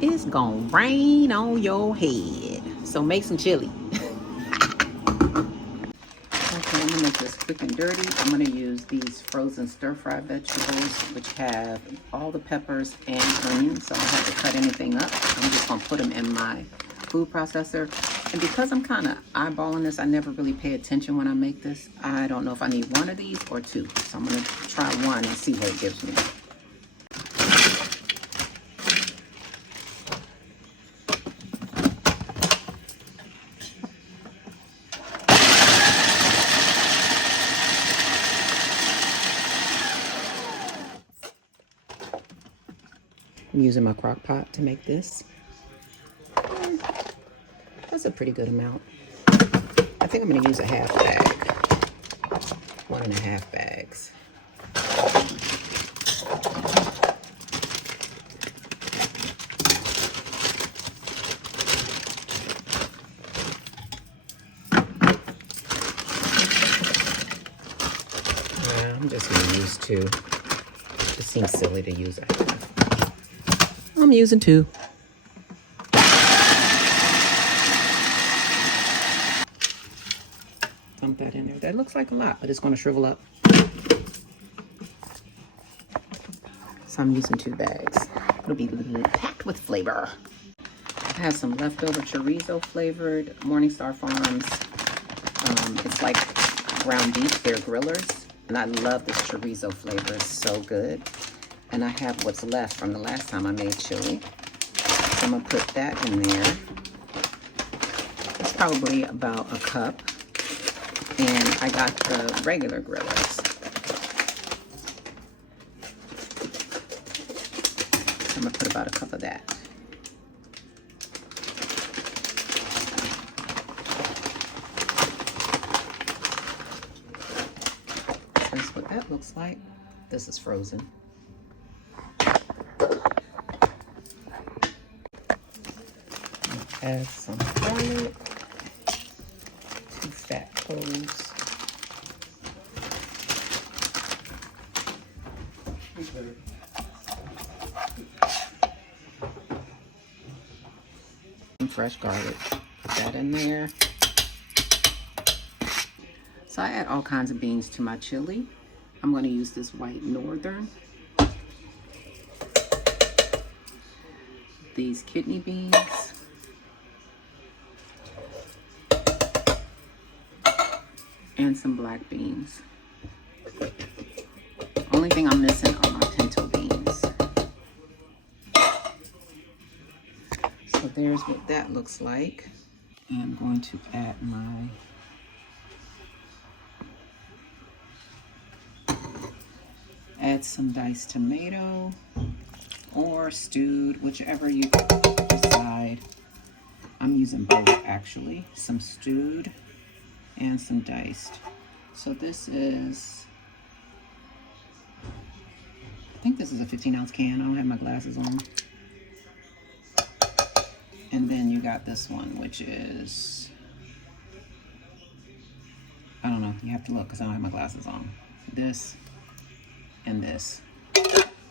it's gonna rain on your head. So make some chili. Okay, I'm gonna make this quick and dirty. I'm gonna use these frozen stir-fry vegetables, which have all the peppers and onions, so I don't have to cut anything up. I'm just gonna put them in my food processor. And because I'm kind of eyeballing this, I never really pay attention when I make this. I don't know if I need one of these or two. So I'm gonna try one and see what it gives me. I'm using my crock pot to make this. That's a pretty good amount. I think I'm going to use a half bag. 1.5 bags. Yeah, I'm just going to use 2. It seems silly to use a half. I'm using 2. Dump that in there. That looks like a lot, but it's going to shrivel up. So I'm using 2 bags. It'll be packed with flavor. I have some leftover chorizo flavored Morningstar Farms. It's like ground beef. They're grillers. And I love this chorizo flavor. It's so good. And I have what's left from the last time I made chili. So I'm going to put that in there. It's probably about a cup. And I got the regular grillers. I'm going to put about a cup of that. That's what that looks like. This is frozen. Add some garlic. 2 fat cloves. Some fresh garlic. Put that in there. So I add all kinds of beans to my chili. I'm going to use this white northern. These kidney beans. And some black beans. Only thing I'm missing are my pinto beans. So there's what that looks like. And I'm going to add some diced tomato or stewed, whichever you decide. I'm using both actually. Some stewed and some diced. So this is, I think this is a 15-ounce can. I don't have my glasses on. And then you got this one, which is, I don't know, you have to look because I don't have my glasses on. This and this.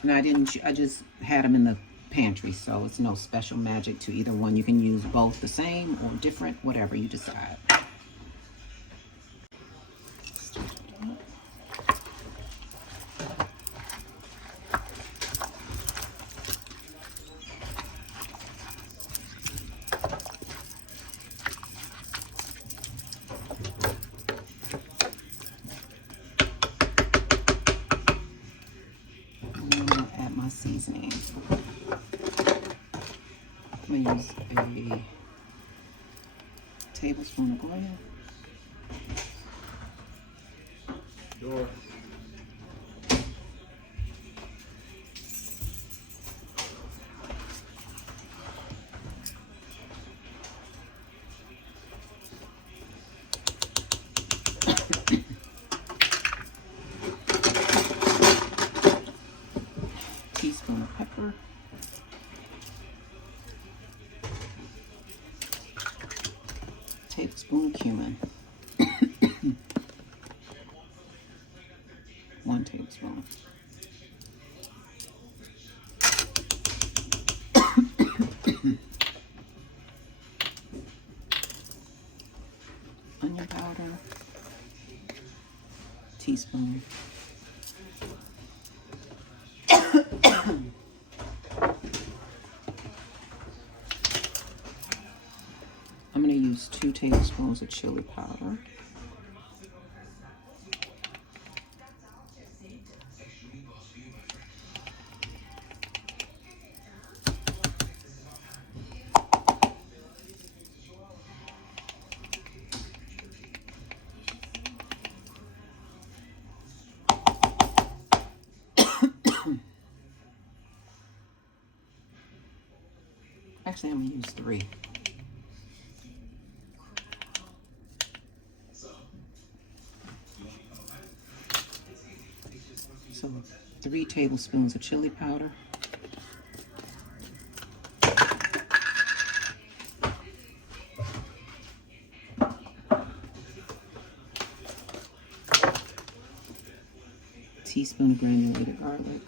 And I just had them in the pantry, so it's no special magic to either one. You can use both the same or different, whatever you decide. Seasoning. I'm going to use a tablespoon of oil. Sure. Teaspoon of pepper. Tablespoon of cumin. 1 tablespoon. teaspoon. I'm going to use 2 tablespoons of chili powder. Actually, I'm going to use 3. So 3 tablespoons of chili powder. Teaspoon of granulated garlic.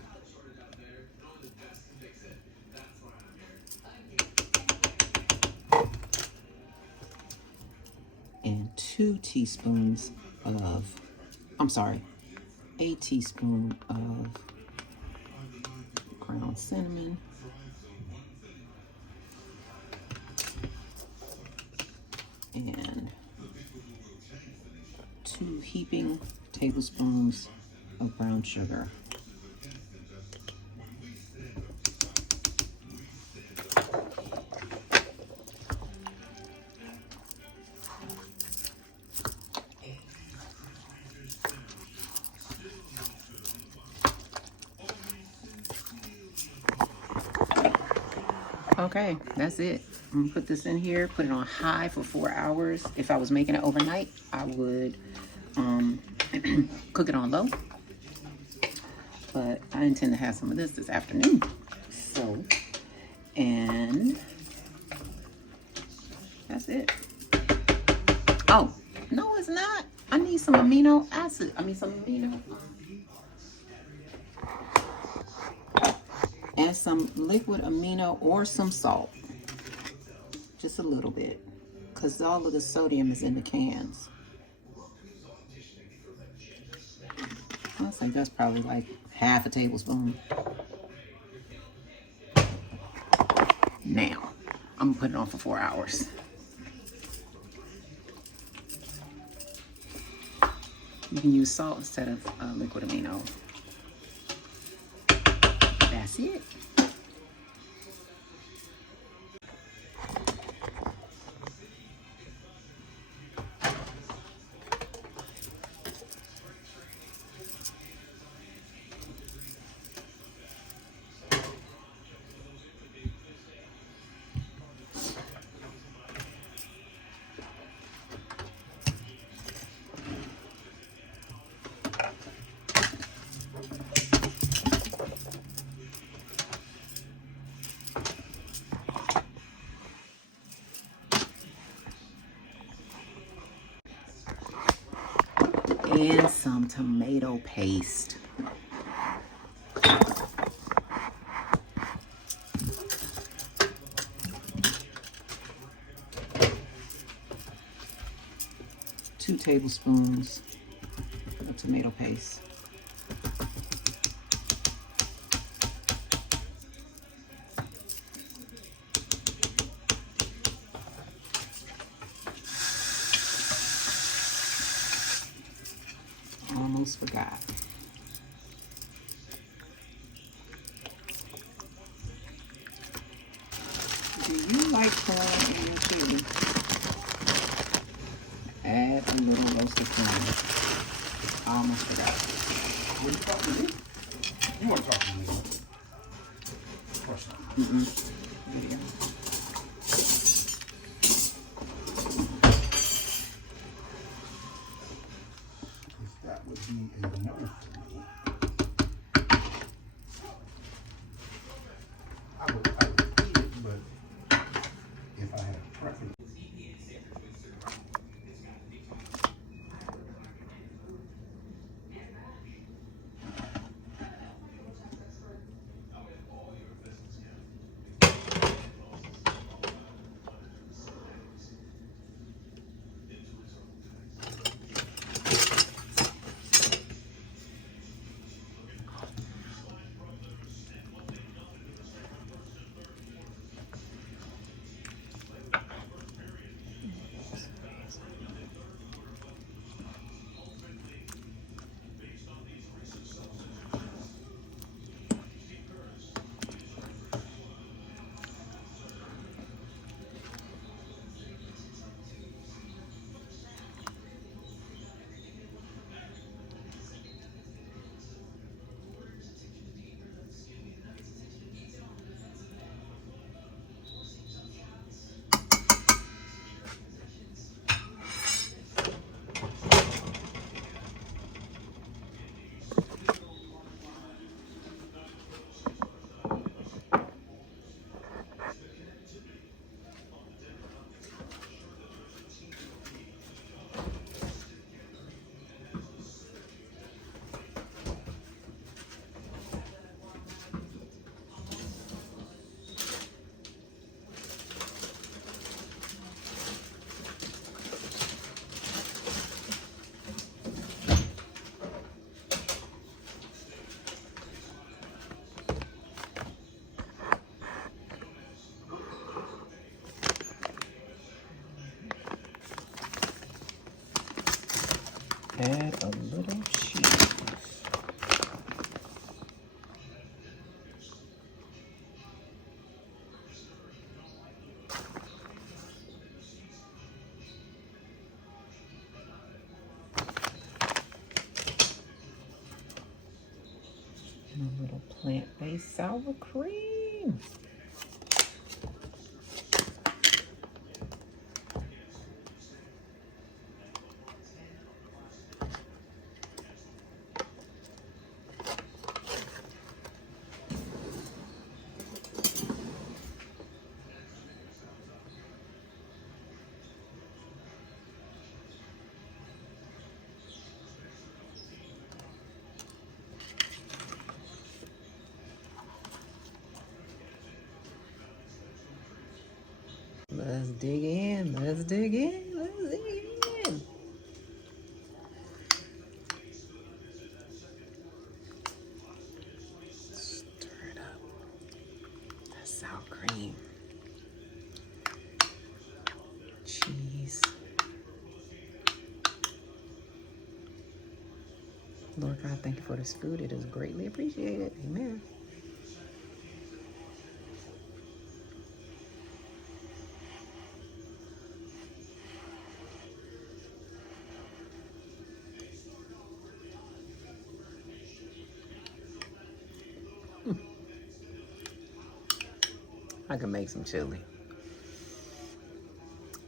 And 2 teaspoons of, a teaspoon of ground cinnamon. And 2 heaping tablespoons of brown sugar. Okay, that's it. I'm gonna put this in here, put it on high for 4 hours. If I was making it overnight, I would cook it on low. But I intend to have some of this afternoon. So, and that's it. Oh, no, it's not. I need some amino acid. Some amino. And some liquid amino or some salt. Just a little bit. Because all of the sodium is in the cans. I think that's probably like half a tablespoon. Now, I'm gonna put it on for 4 hours. You can use salt instead of liquid amino. That's it. And some tomato paste. Two tablespoons of tomato paste. Almost forgot. Do you like corn in your chili? Add a little roasted corn. I almost forgot. What are you talking to me? You want to talk to me? Of course not. Video. That would be a no for me. I would eat it, but if I had a preference. add a little cheese. And a little plant-based sour cream. Let's dig in, let's dig in, let's dig in. Stir it up. That sour cream. Cheese. Lord God, thank you for this food. It is greatly appreciated. Amen. I can make some chili.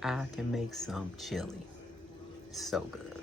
I can make some chili. So good.